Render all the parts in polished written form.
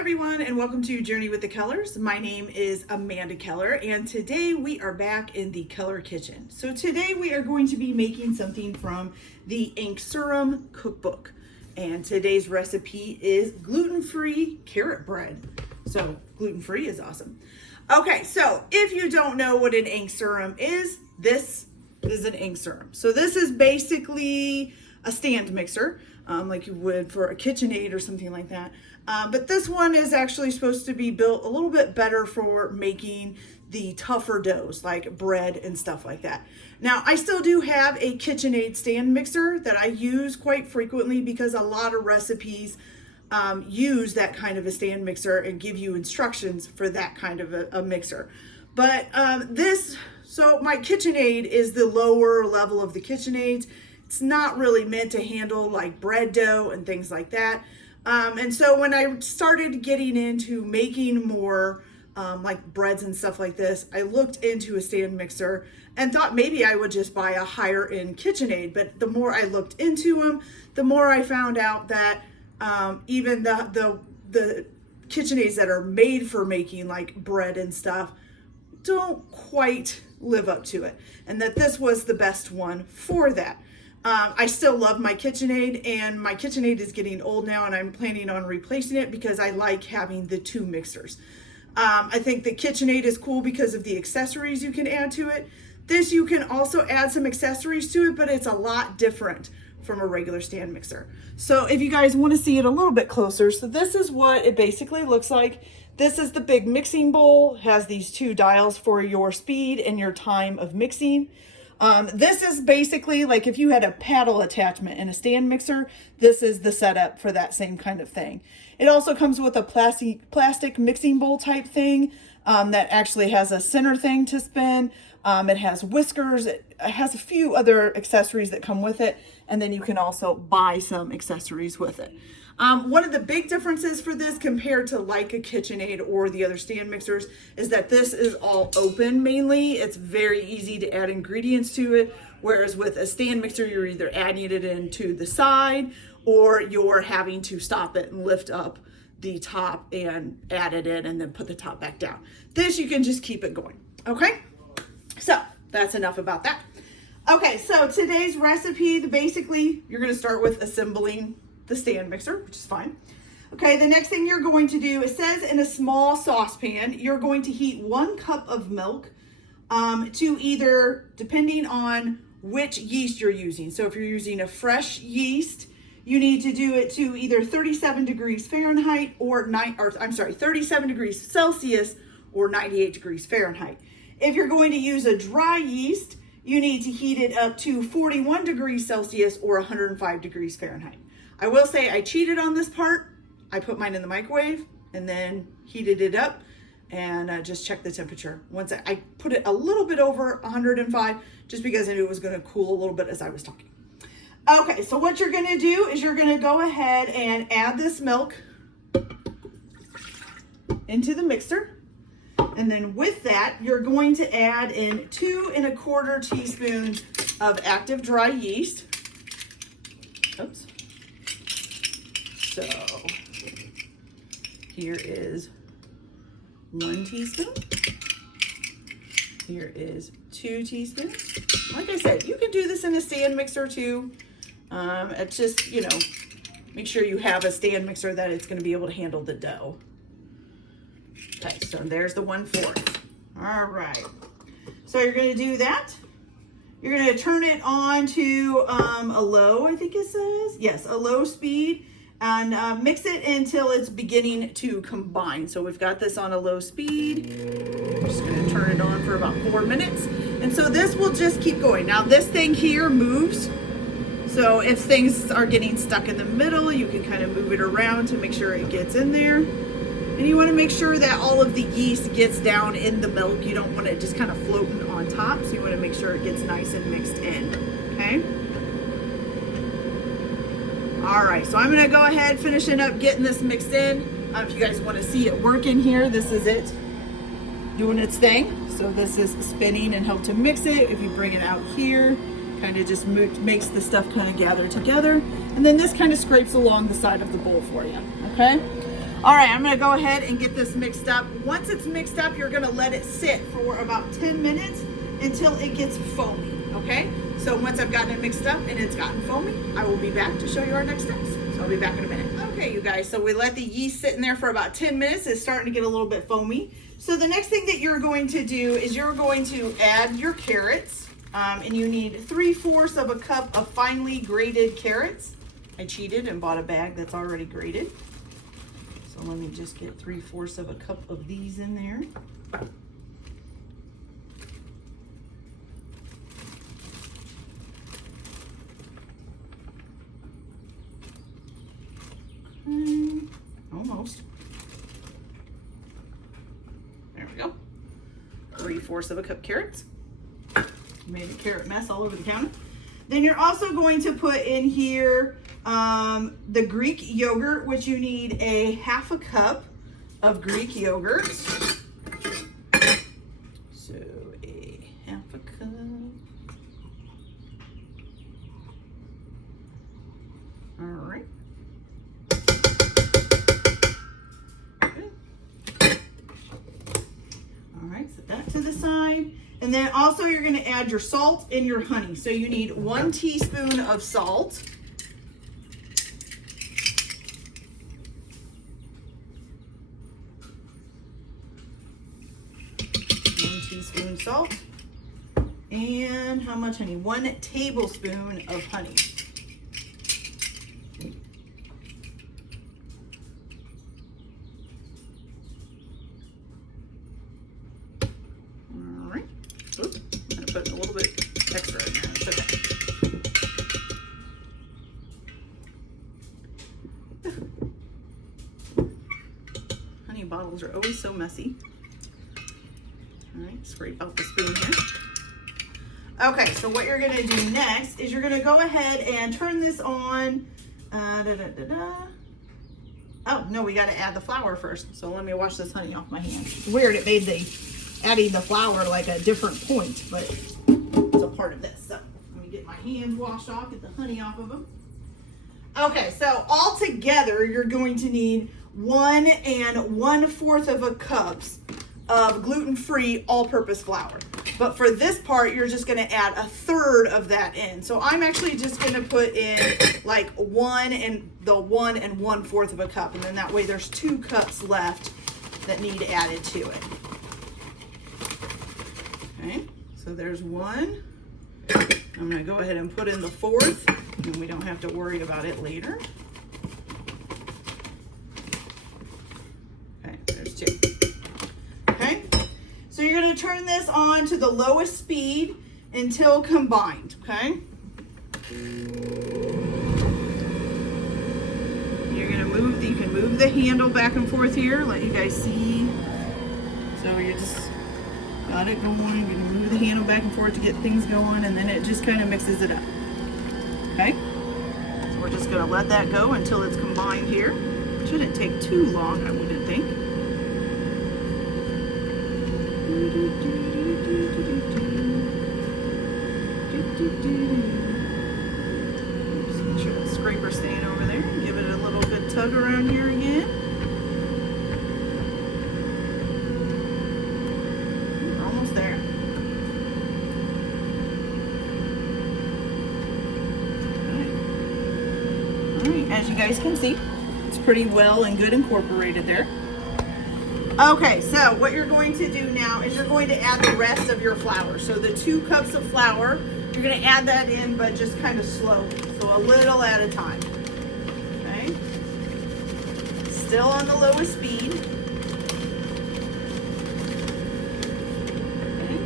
everyone, and welcome to Journey with the Kellers. My name is Amanda Keller, and today we are back in the Keller kitchen. So today we are going to be making something from the Ankarsrum cookbook, and today's recipe is gluten-free carrot bread. So gluten-free is awesome. Okay, so if you don't know what an Ankarsrum is, this is an Ankarsrum. So this is basically a stand mixer, like you would for a KitchenAid or something like that. But this one is actually supposed to be built a little bit better for making the tougher doughs like bread and stuff like that. Now, I still do have a KitchenAid stand mixer that I use quite frequently because a lot of recipes use that kind of a stand mixer and give you instructions for that kind of a mixer. But so my KitchenAid is the lower level of the KitchenAids. It's not really meant to handle like bread dough and things like that. And so when I started getting into making more like breads and stuff like this, I looked into a stand mixer and thought maybe I would just buy a higher end KitchenAid. But the more I looked into them, the more I found out that even the KitchenAids that are made for making like bread and stuff don't quite live up to it, and that this was the best one for that. I still love my KitchenAid, and my KitchenAid is getting old now, and I'm planning on replacing it because I like having the two mixers. I think the KitchenAid is cool because of the accessories you can add to it. This, you can also add some accessories to it, but it's a lot different from a regular stand mixer. So if you guys want to see it a little bit closer, so this is what it basically looks like. This is the big mixing bowl, has these two dials for your speed and your time of mixing. This is basically like if you had a paddle attachment in a stand mixer, this is the setup for that same kind of thing. It also comes with a plastic mixing bowl type thing that actually has a center thing to spin. It has whiskers. It has a few other accessories that come with it. And then you can also buy some accessories with it. One of the big differences for this compared to like a KitchenAid or the other stand mixers is that this is all open mainly. It's very easy to add ingredients to it. Whereas with a stand mixer, you're either adding it into the side or you're having to stop it and lift up the top and add it in and then put the top back down. This, you can just keep it going. Okay, so that's enough about that. Okay, so today's recipe, basically, you're going to start with assembling the stand mixer, which is fine. Okay, the next thing you're going to do, it says in a small saucepan, you're going to heat 1 cup of milk to either, depending on which yeast you're using. So if you're using a fresh yeast, you need to do it to either 37 degrees Fahrenheit or 37 degrees Celsius or 98 degrees Fahrenheit. If you're going to use a dry yeast, you need to heat it up to 41 degrees Celsius or 105 degrees Fahrenheit. I will say I cheated on this part. I put mine in the microwave and then heated it up and just checked the temperature. Once I put it a little bit over 105 just because I knew it was going to cool a little bit as I was talking. Okay, so what you're going to do is you're going to go ahead and add this milk into the mixer. And then with that, you're going to add in 2 1/4 teaspoons of active dry yeast. Oops. So here is 1 teaspoon. Here is 2 teaspoons. Like I said, you can do this in a stand mixer too. It's just, make sure you have a stand mixer that it's going to be able to handle the dough. Okay, so there's the 1/4. All right. So you're going to do that. You're going to turn it on to a low, I think it says. Yes, a low speed. And mix it until it's beginning to combine. So we've got this on a low speed. I'm just going to turn it on for about 4 minutes. And so this will just keep going. Now this thing here moves. So if things are getting stuck in the middle, you can kind of move it around to make sure it gets in there. And you want to make sure that all of the yeast gets down in the milk. You don't want it just kind of floating on top. So you want to make sure it gets nice and mixed in. Okay. All right, so I'm gonna go ahead finishing up getting this mixed in. If you guys want to see it working here, this is it doing its thing. So this is spinning and help to mix it. If you bring it out here, kind of just makes the stuff kind of gather together. And then this kind of scrapes along the side of the bowl for you, okay? All right, I'm gonna go ahead and get this mixed up. Once it's mixed up, you're gonna let it sit for about 10 minutes until it gets foamy, okay? So once I've gotten it mixed up and it's gotten foamy, I will be back to show you our next steps. So I'll be back in a minute. Okay, you guys, so we let the yeast sit in there for about 10 minutes. It's starting to get a little bit foamy. So the next thing that you're going to do is you're going to add your carrots, and you need 3/4 of a cup of finely grated carrots. I cheated and bought a bag that's already grated. So let me just get 3/4 of a cup of these in there. Almost. There we go. 3/4 of a cup carrots. Made a carrot mess all over the counter. Then you're also going to put in here the Greek yogurt, which you need a 1/2 cup of Greek yogurt. So a 1/2 cup. All right. All right, set that to the side. And then also you're gonna add your salt and your honey. So you need 1 teaspoon of salt. 1 teaspoon salt. And how much honey? 1 tablespoon of honey. Put a little bit extra in there. It's okay. Honey bottles are always so messy. All right, scrape out the spoon here. Okay, so what you're gonna do next is you're gonna go ahead and turn this on. Oh, no, we gotta add the flour first. So let me wash this honey off my hand. It's weird, it made adding the flour like a different point, but it's a part of this. So let me get my hands washed off, get the honey off of them. Okay, so all together you're going to need 1 1/4 of a cups of gluten-free all-purpose flour. But for this part, you're just gonna add 1/3 of that in. So I'm actually just gonna put in like 1 1/4 of a cup, and then that way there's 2 cups left that need added to it. Okay, so there's 1. I'm gonna go ahead and put in the 4th, and we don't have to worry about it later. Okay, there's 2. Okay, so you're gonna turn this on to the lowest speed until combined, okay? You're gonna you can move the handle back and forth here, let you guys see. So you just got it going, you're gonna move the handle back and forth to get things going, and then it just kind of mixes it up. Okay? So we're just gonna let that go until it's combined here. It shouldn't take too long, I wouldn't think. Just make sure that scraper's staying over there. Give it a little good tug around here again. As you guys can see, it's pretty well and good incorporated there. Okay, so what you're going to do now is you're going to add the rest of your flour. So the 2 cups of flour, you're going to add that in, but just kind of slowly. So a little at a time. Okay? Still on the lowest speed. Okay.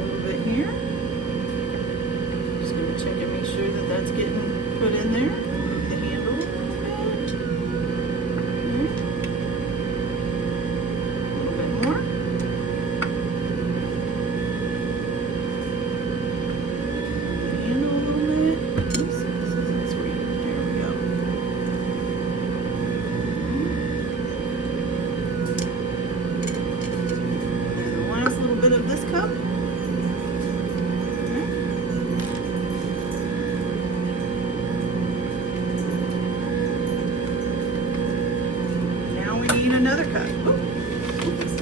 A little bit here. Check and make sure that that's getting put in there. Move the handle a little bit. A little bit more. Move the handle a little bit. Oops, this isn't sweet. There we go. another cup. Ooh, good stuff.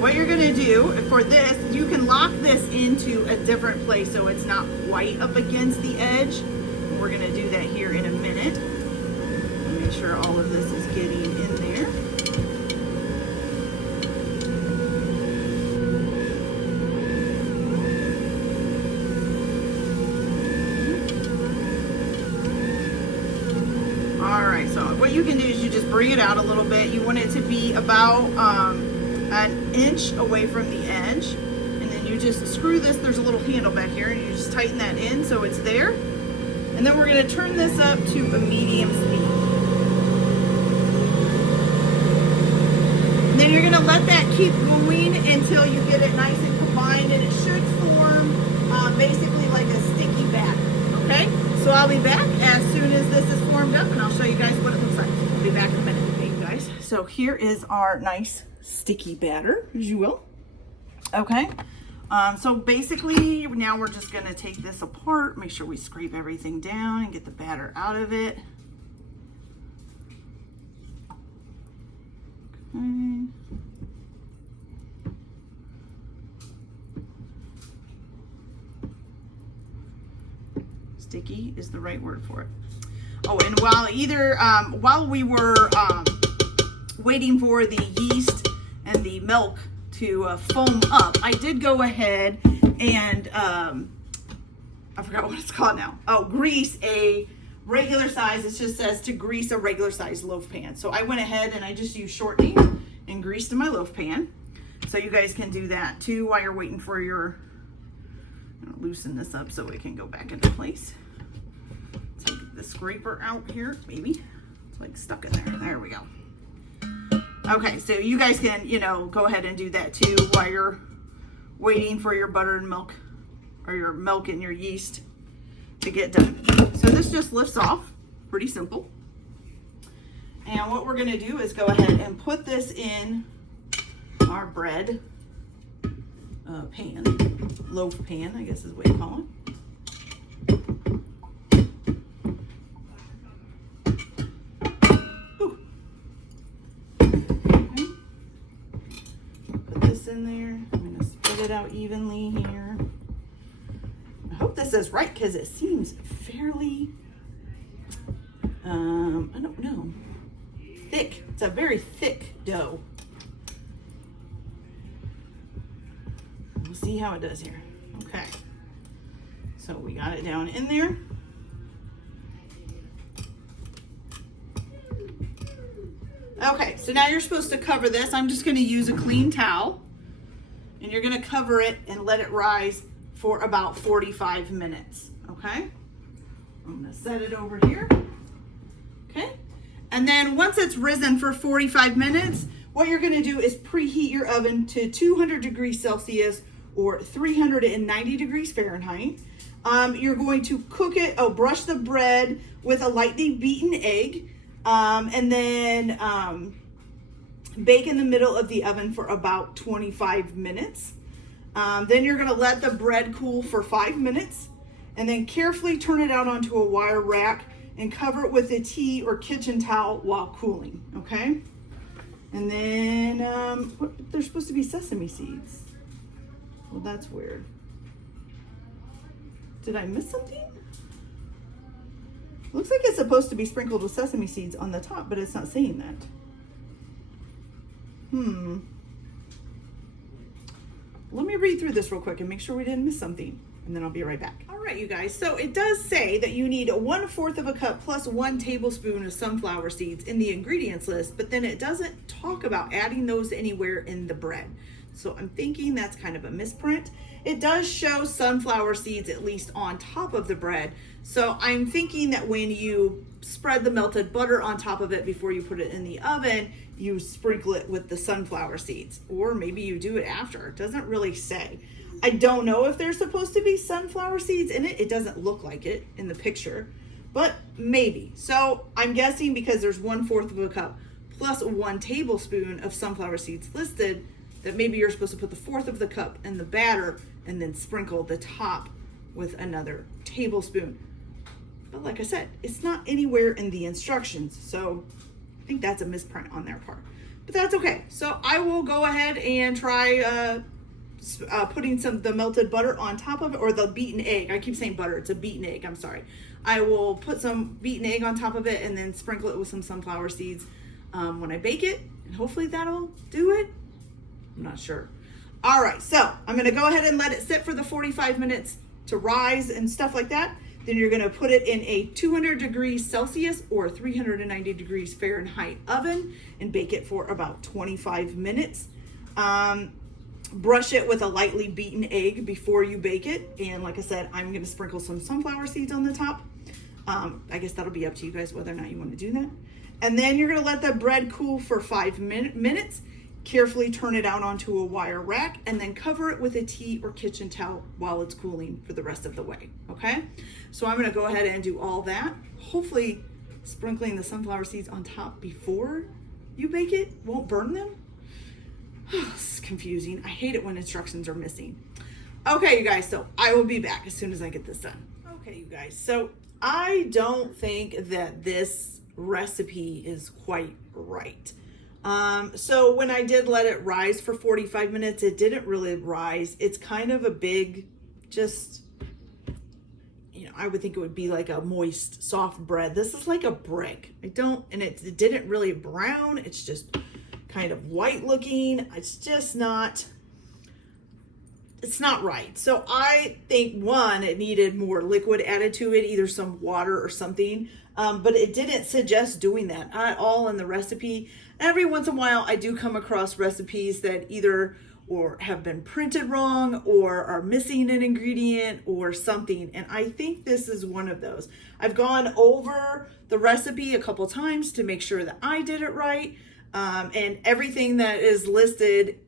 What you're gonna do for this, you can lock this into a different place so it's not quite up against the edge. We're gonna do that here in a minute. Make sure all of this is getting in there. All right, so what you can do is you just bring it out a little bit. You want it to be about an inch away from the edge, and then you just screw this. There's a little handle back here, and you just tighten that in so it's there. And then we're going to turn this up to a medium speed. And then you're going to let that keep going until you get it nice and combined, and it should form basically like a sticky batter. Okay, so I'll be back as soon as this is formed up, and I'll show you guys what it looks like. I'll be back in a minute. Okay, guys, so here is our nice sticky batter, as you will. Okay, so basically now we're just going to take this apart, make sure we scrape everything down and get the batter out of it. Okay. Sticky is the right word for it. Oh, and while we were waiting for the yeast and the milk to foam up, I did go ahead and I forgot what it's called now. Oh, grease a regular size. It just says to grease a regular size loaf pan. So I went ahead and I just used shortening and greased my loaf pan. So you guys can do that too while you're waiting for your, loosen this up so it can go back into place. Take the scraper out here, maybe. It's like stuck in there. There we go. Okay, so you guys can, go ahead and do that too while you're waiting for your butter and milk, or your milk and your yeast to get done. So this just lifts off, pretty simple. And what we're gonna do is go ahead and put this in our bread pan, loaf pan, I guess is what you call it. In there, I'm going to spread it out evenly here. I hope this is right because it seems fairly, I don't know, thick. It's a very thick dough. We'll see how it does here. Okay, so we got it down in there. Okay, so now you're supposed to cover this. I'm just going to use a clean towel. And you're going to cover it and let it rise for about 45 minutes, okay? I'm going to set it over here, okay? And then once it's risen for 45 minutes, what you're going to do is preheat your oven to 200 degrees Celsius or 390 degrees Fahrenheit. You're going to cook it, brush the bread with a lightly beaten egg, and then bake in the middle of the oven for about 25 minutes. Then you're gonna let the bread cool for 5 minutes and then carefully turn it out onto a wire rack and cover it with a tea or kitchen towel while cooling, okay? And then, there's supposed to be sesame seeds. Well, that's weird. Did I miss something? Looks like it's supposed to be sprinkled with sesame seeds on the top, but it's not saying that. Let me read through this real quick and make sure we didn't miss something, and then I'll be right back. All right, you guys, so it does say that you need 1/4 of a cup plus 1 tablespoon of sunflower seeds in the ingredients list, but then it doesn't talk about adding those anywhere in the bread. So I'm thinking that's kind of a misprint. It does show sunflower seeds at least on top of the bread. So I'm thinking that when you spread the melted butter on top of it before you put it in the oven, you sprinkle it with the sunflower seeds, or maybe you do it after. It doesn't really say. I don't know if there's supposed to be sunflower seeds in it. It doesn't look like it in the picture, but maybe. So I'm guessing because there's 1/4 of a cup plus 1 tablespoon of sunflower seeds listed, that maybe you're supposed to put the 1/4 of the cup in the batter and then sprinkle the top with another tablespoon. But like I said, it's not anywhere in the instructions, so I think that's a misprint on their part. But that's okay. So I will go ahead and try putting the melted butter on top of it, or the beaten egg. I keep saying butter, it's a beaten egg, I'm sorry. I will put some beaten egg on top of it and then sprinkle it with some sunflower seeds when I bake it, and hopefully that'll do it. I'm not sure. All right, so I'm gonna go ahead and let it sit for the 45 minutes to rise and stuff like that. Then you're gonna put it in a 200 degrees Celsius or 390 degrees Fahrenheit oven and bake it for about 25 minutes. Brush it with a lightly beaten egg before you bake it. And like I said, I'm gonna sprinkle some sunflower seeds on the top. I guess that'll be up to you guys whether or not you wanna do that. And then you're gonna let the bread cool for 5 minutes. Carefully turn it out onto a wire rack and then cover it with a tea or kitchen towel while it's cooling for the rest of the way, okay? So I'm gonna go ahead and do all that. Hopefully sprinkling the sunflower seeds on top before you bake it won't burn them. This is confusing. I hate it when instructions are missing. Okay, you guys, so I will be back as soon as I get this done. Okay, you guys, so I don't think that this recipe is quite right. So when I did let it rise for 45 minutes, it didn't really rise. It's kind of a big, just, you know, I would think it would be like a moist, soft bread. This is like a brick. And it didn't really brown. It's just kind of white looking. It's just not, it's not right. So I think one, it needed more liquid added to it, either some water or something. But it didn't suggest doing that at all in the recipe. Every once in a while, I do come across recipes that either or have been printed wrong or are missing an ingredient or something. And I think this is one of those. I've gone over the recipe a couple times to make sure that I did it right. And everything that is listed,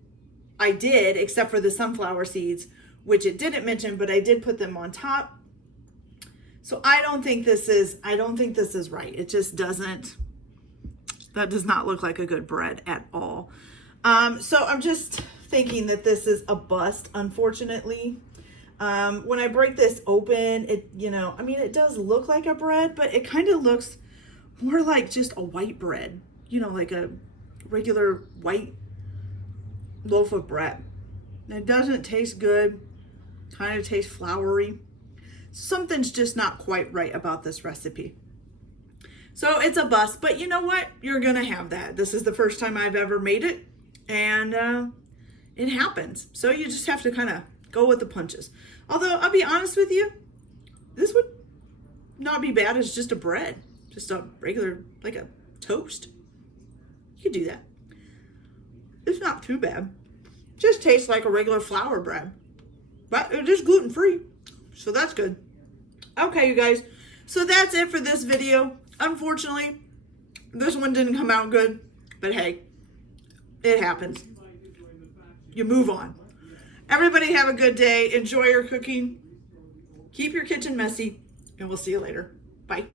I did, except for the sunflower seeds, which it didn't mention, but I did put them on top. So I don't think this is right. It just doesn't, that does not look like a good bread at all. So I'm just thinking that this is a bust, unfortunately. When I break this open, it, you know, I mean, it does look like a bread, but it kind of looks more like just a white bread, you know, like a regular white loaf of bread. It doesn't taste good, kind of tastes floury. Something's just not quite right about this recipe. So it's a bust, but you know what? You're gonna have that. This is the first time I've ever made it, and it happens. So you just have to kind of go with the punches. Although I'll be honest with you, this would not be bad as just a bread, just a regular, like a toast. You could do that. It's not too bad. Just tastes like a regular flour bread, but it is gluten-free, so that's good. Okay, you guys, so that's it for this video. Unfortunately, this one didn't come out good, but hey, it happens. You move on. Everybody have a good day. Enjoy your cooking. Keep your kitchen messy, and we'll see you later. Bye.